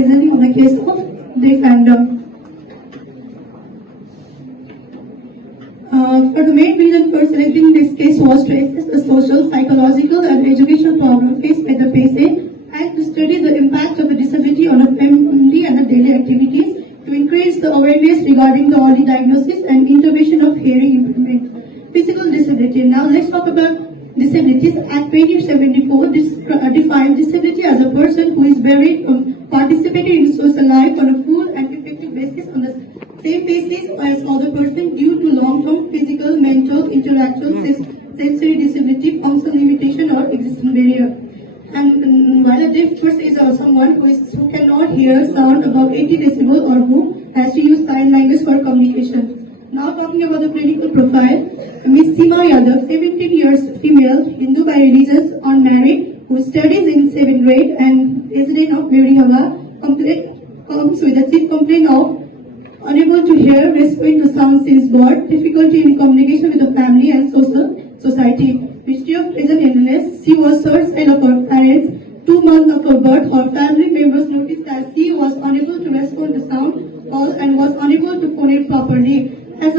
present on the case of defender. For the main reason for selecting this case was to assess the social, psychological, and educational problem faced by the patient and to study the impact of the disability on the family and the daily activities to increase the awareness regarding the early diagnosis and intervention of hearing impairment. Physical disability. Now let's talk about disabilities. Act 2074 defines disability as a person who is barred from participating in social life on a full and effective basis on the same basis as other person due to long-term physical, mental, intellectual, sensory disability, functional limitation, or existing barrier. And while a deaf person is someone who cannot hear sound above 80 decibel or who has to use sign language for communication. Now talking about the clinical profile, Miss Seema Yadav, 17 years female, Hindu by religion, unmarried, who studies in 7th grade and resident of Murihava, comes with a chief complaint of unable to hear, respond to sound since birth, difficulty in communication with the family and society. History of present illness, she was third child of her parents. 2 months after birth, her family members noticed that she was unable to respond to sound calls and was unable to phonate properly. As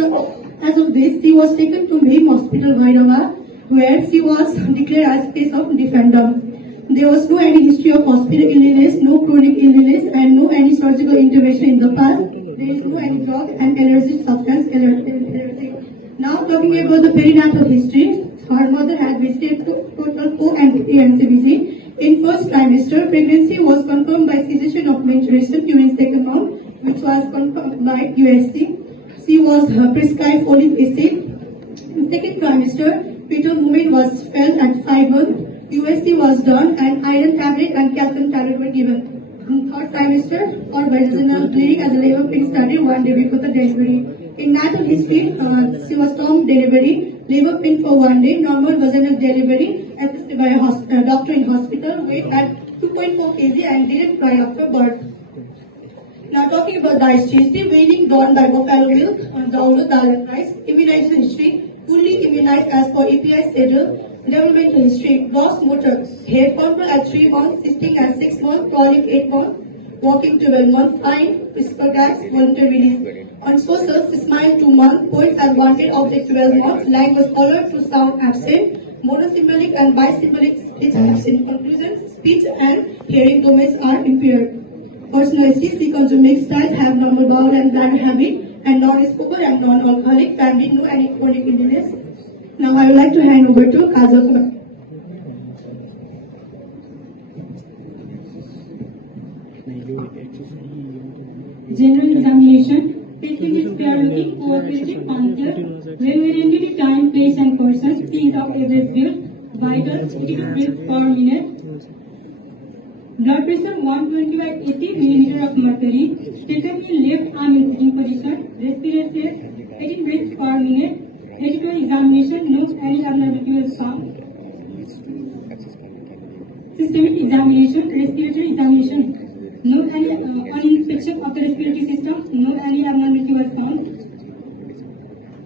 of this, she was taken to Maim Hospital, Vairava, where she was declared as case of defender. There was no any history of hospital illness, no chronic illness, and no any surgical intervention in the past. There is no any drug and allergic substance allergy. Now talking about the perinatal history, her mother had visited total 4 NCBC. In first trimester, pregnancy was confirmed by cessation of menstruation during second month, which was confirmed by USC. She was prescribed folic acid. In second trimester, fetal movement was felt at 5 months. USC was done and iron tablet and calcium tablet were given. In third trimester, or vaginal bleeding as a labor pain started 1 day before the delivery. In natal history, she was term delivery, labor pain for 1 day, normal vaginal delivery, assisted by a doctor in hospital, weight at 2.4 kg and didn't cry after birth. Now talking about diet history, weaning done by buffalo milk, jowlo, dal and rice, immunization history, fully immunized as per API schedule. Developmental history, gross motor, hair control at 3 months, sitting at 6 months, crawling 8 months, walking 12 months, fine, whisper gas, voluntary release. On social, smile 2 months, points as wanted object 12 months, language alert to sound absent, monosyllabic and bisyllabic speech absent. Conclusion, speech and hearing domains are impaired. Personality, she consumes mixed styles, have normal bowel and bladder habit, and non-smoker and non-alcoholic, family, no any chronic illness. Now I would like to hand over to Kazakh. General examination, patient is periodic, cooperative, answer, well-oriented, time, place and person, speed of average build, vitals, 82 breaths per minute, blood pressure 120 by 80 millimeter of mercury, status in left arm in sitting position, respiratory 18 breaths per minute, medical examination, no any abnormality was found. Systemic examination, respiratory examination, no any on inspection of the respiratory system, no any abnormality was found.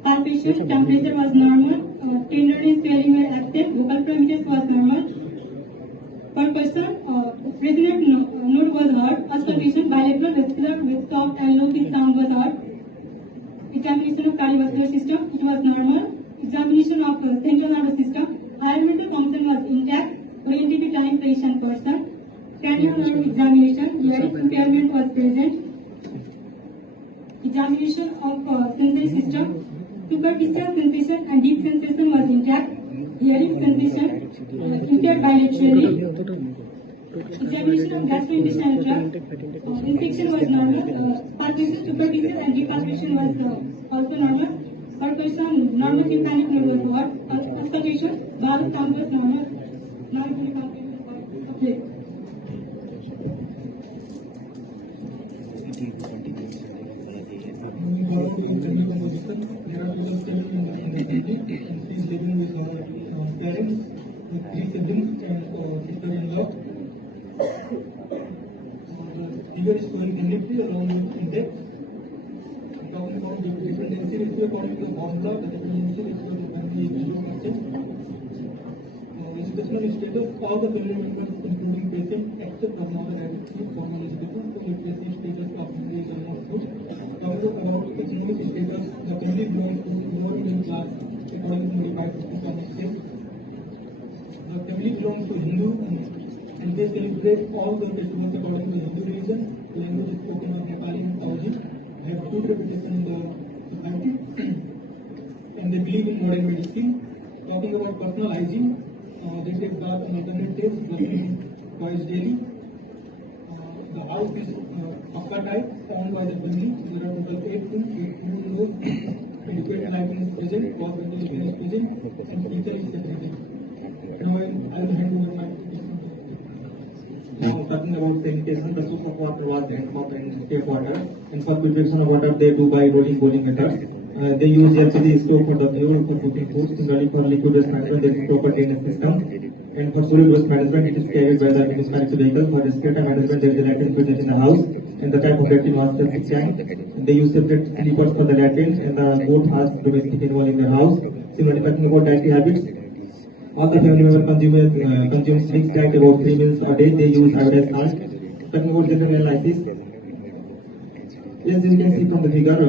Palpation, temperature was normal, tenderness, swelling were absent, vocal parameters was normal. Per person, resonant note was heard, auscultation, bilateral, vestibular with soft and low pitch sound was heard. Examination of cardiovascular system, it was normal. Examination of central nervous system, environmental function was intact, oriented time, place and person. Cranial nerve examination, hearing impairment was present. Examination of sensory system, superficial sensation and deep sensation was intact. Hearing sensation, impaired bilaterally. Examination of gastrointestinal tract, inspection was normal, palpation, superficial and deep palpation was also normal. Percussion, normal tympanic nerve was what? Auscultation, bowel sound was normal. Now it will come okay. She's living with her parents, with 3 siblings and sister-in-law. Figure is showing indically around in depth. Talking about the dependency ratio according to the formula, the dependency ratio of the family is 0%. Educational status, all the family members including patient except her mother had received formal education, so say. The family belongs to Hindu and they celebrate all the festivals according to the Hindu religion. Language is spoken of Nepali and Taoji. They have good reputation in the society and they believe in modern medicine. Talking about personal hygiene, they take bath on alternate days, brushing twice daily. The house is Akka type, owned by the family. There are total 8 rooms, 8 rooms, adequate lighting is present, wall ventilation is present, and kitchen is separated. Now I will hand over my Now, talking about sanitation, the source of water was handpump and tap water. And for purification of water, they do by rolling boiling methods. They use LPG stove for the fuel for cooking food. Similarly, for liquid waste management, there is proper drainage system. And for solid waste management, it is carried by the municipality vehicle. For respirator management, there is a latrine present in the house. And the type of latrine was septic tank. They use separate sleepers for the latrine, and the both has domestic animal in the house. Similarly, talking about dietary habits, all the family members consume mixed diet about 3 meals a day. They use iodized salt. Talking about gender analysis, as you can see from the figure,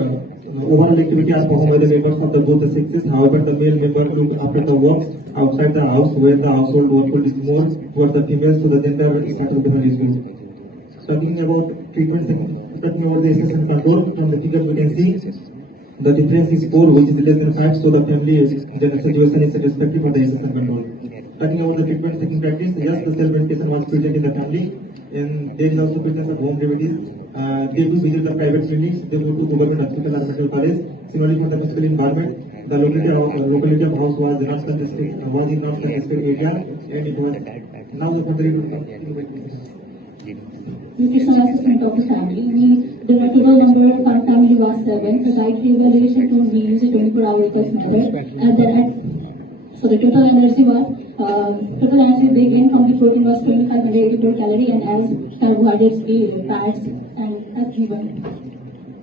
overall activity are performed by the members of the both the sexes. However, the male member look after the work outside the house, where the household workload is more towards the females, so the gender status difference is good. Talking about treatment, talking about the access and control, from the figure we can see the difference is 4, which is less than 5, so the family general situation is satisfactory for the access and control. Talking about the treatment taking practice, yes, the self-medication was present in the family, and there is also presence of home remedies. They do visit the private clinics, they go to government hospital or medical college. Similarly, for the physical environment, the locality of house was in not congested area, and it was now the further it will come. Nutritional assessment of the family. The total number for family was 7. The diet evaluation tool we use a 24-hour test method. So the total energy they gained from the protein was 2584 calorie, and as carbohydrates, fats, and as given.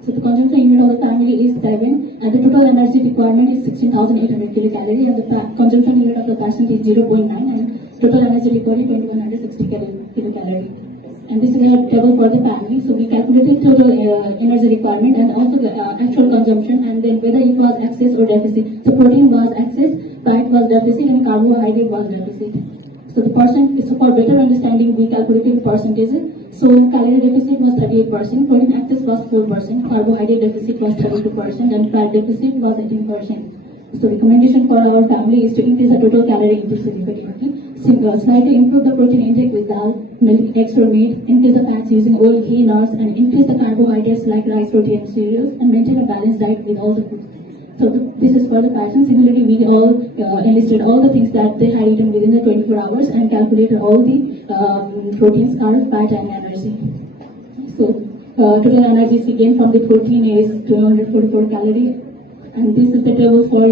So the consumption unit of the family is 7, and the total energy requirement is 16,800 kilocalorie, and the consumption unit of the patient is 0.9, and total energy required 2160 kilocalorie. And this is a table for the family. So we calculated total energy requirement and also the actual consumption, and then whether it was excess or deficit. So protein was excess, fat was deficit, and carbohydrate was deficit. So the so for better understanding, we calculated percentages. So calorie deficit was 38%, protein excess was 4%, carbohydrate deficit was 32%, and fat deficit was 18%. So recommendation for our family is to increase the total calorie intake significantly. Slightly improve the protein intake with dal, milk, eggs or meat, increase the fats using oil, ghee, nuts, and increase the carbohydrates like rice, roti, and cereals, and maintain a balanced diet with all the food. So this is for the passion. Similarly, we all enlisted all the things that they had eaten within the 24 hours and calculated all the proteins, carbs, fat, and energy. So total energy gained from the protein is 244 calories, and this is the table for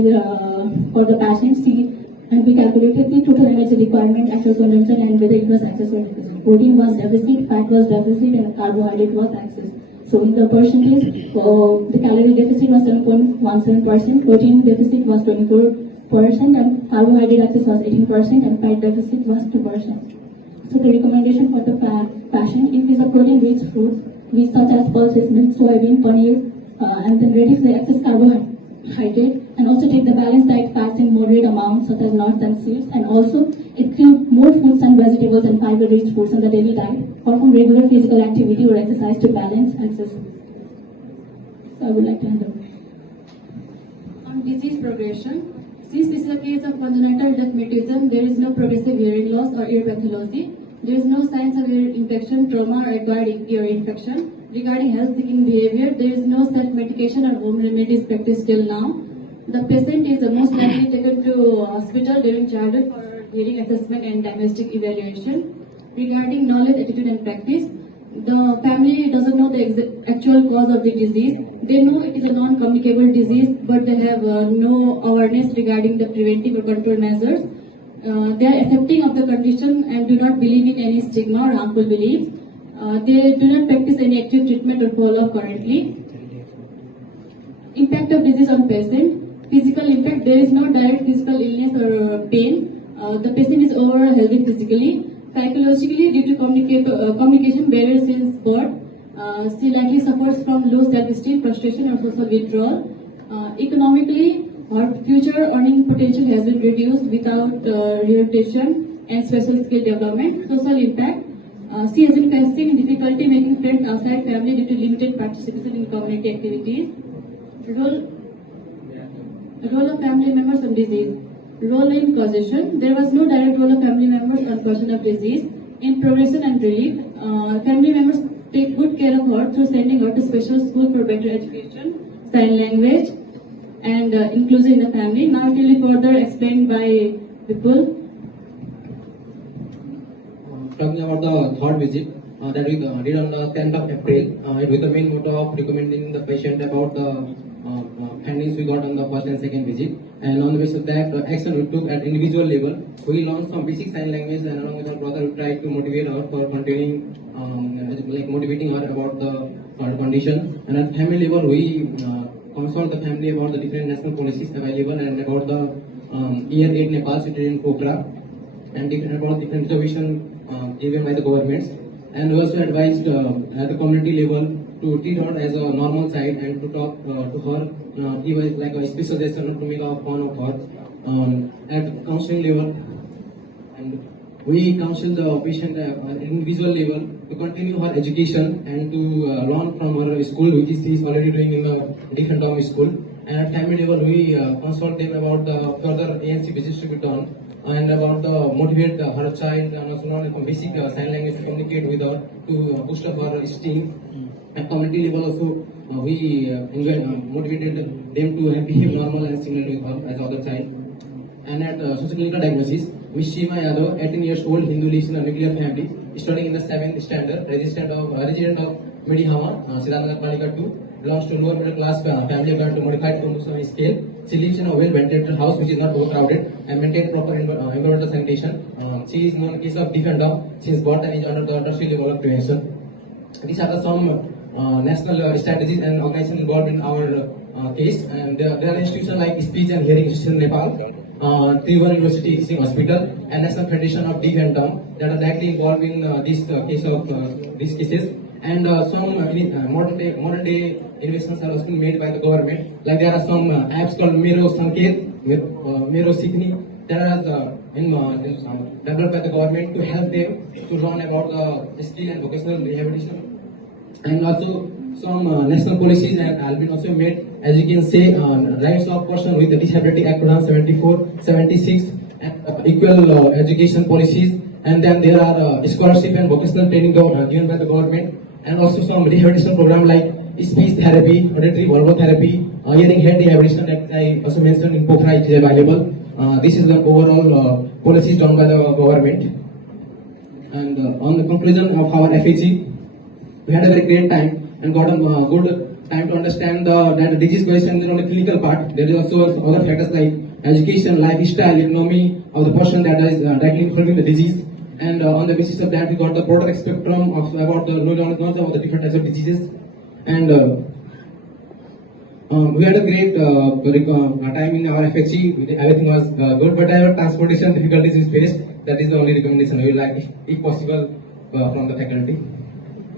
the patient. And we calculated the total energy requirement, actual consumption, and whether it was excess or deficit. Protein was deficit, fat was deficit, and carbohydrate was excess. So in the percentage, the calorie deficit was 7.17%, protein deficit was 24%, and carbohydrate excess was 18%, and fat deficit was 2%. So the recommendation for the patient: increase the protein-rich foods, which such as pulses, milk, soybean, paneer, and then reduce the excess carbohydrate. And also take the balanced diet, fats in moderate amounts such as nuts and seeds, and also include more fruits and vegetables and fiber-rich foods in the daily diet. Perform regular physical activity or exercise to balance excess. So I would like to hand over. On disease progression, since this is a case of congenital dogmatism, there is no progressive hearing loss or ear pathology. There is no signs of ear infection, trauma, or acquired ear infection. Regarding health-seeking behavior, there is no self-medication or home remedies practiced till now. The patient is most likely taken to hospital during childhood for hearing assessment and diagnostic evaluation. Regarding knowledge, attitude, and practice, the family doesn't know the actual cause of the disease. They know it is a non-communicable disease, but they have no awareness regarding the preventive or control measures. They are accepting of the condition and do not believe in any stigma or harmful beliefs. They do not practice any active treatment or follow-up currently. Impact of disease on patient. Physical impact, there is no direct physical illness or pain. The patient is overall healthy physically. Psychologically, due to communication barriers since birth, she likely suffers from low self-esteem, frustration, or social withdrawal. Economically, Her future earning potential has been reduced without rehabilitation and special skill development. Social impact. She has been facing difficulty making friends outside family due to limited participation in community activities. Role of family members on disease. Role in causation. There was no direct role of family members on causation of disease. In progression and relief, family members take good care of her through sending her to special school for better education, sign language, and inclusion in the family. Now it will be further explained by people. Talking about the third visit that we did on the 10th of April, with the main motto of recommending the patient about the findings we got on the first and second visit, and on the basis of that action we took at individual level. We learned some basic sign language, and along with our brother we tried to motivate her for continuing, motivating her about the condition. And at family level we consult the family about the different national policies available and about the year 8 Nepal situated in Pokhara, and about different reservation given by the governments. And we also advised at the community level to treat her as a normal child and to talk to her, give her like a special suggestion to make a fun of her at the counseling level. And we counsel the patient at an individual level to continue her education and to learn from her school, which she is already doing in a different term school. And at family level, we consult them about the further ANC visits to be done and about the motivate her child and also learn some basic sign language to communicate with her to boost up her esteem. At community level also, we motivated them to behave normal and similar with her as other child. And at social clinical diagnosis, Miss Shima Yadav, 18 years old, Hindu, lives in a nuclear family, studying in the 7th standard, resident of Medihama, Siddhanagar Palika 2, belongs to lower middle class family according to modified chromosomal scale. She lives in a well-ventilated house which is not overcrowded and maintain proper environmental sanitation. She is known case of defender since birth and is under the tertiary level of prevention. These are the some national strategies and organizations involved in our case, and there are institutions like Speech and Hearing Institute in Nepal, Tribhuvan University Teaching Hospital, and National Federation of Deaf and Dumb that are directly involved in this case of these cases. And some modern day innovations are also made by the government. Like there are some apps called Mero Sanket, Mero Sikni, that are developed by the government to help them to learn about the skill and vocational rehabilitation. And also some national policies have been also made, as you can say, rights of person with a disability act 74, 76, and equal education policies. And then there are scholarship and vocational training given by the government, and also some rehabilitation program like speech therapy, auditory verbal therapy, hearing head rehabilitation that I also mentioned in Pokhara is available. This is the overall policies done by the government. And on the conclusion of our FHE, we had a very great time and got a good time to understand that the disease question is on the clinical part. There is also other factors like education, lifestyle, economy of the person that is directly influencing the disease. And on the basis of that, we got the broader spectrum of about the knowledge of the different types of diseases. And we had a great time in our FHE. Everything was good, but our transportation difficulties is faced. That is the only recommendation we would like, if possible, from the faculty.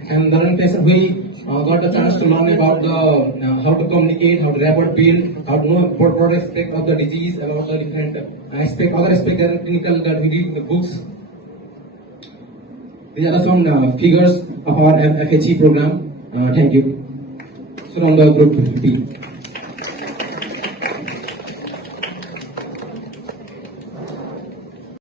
And the we got a chance to learn about the how to communicate, how to report build, how to know what broad aspect of the disease, about the different other aspects that are clinical that we read in the books. These are some figures of our FHE program. Thank you. So on the group B.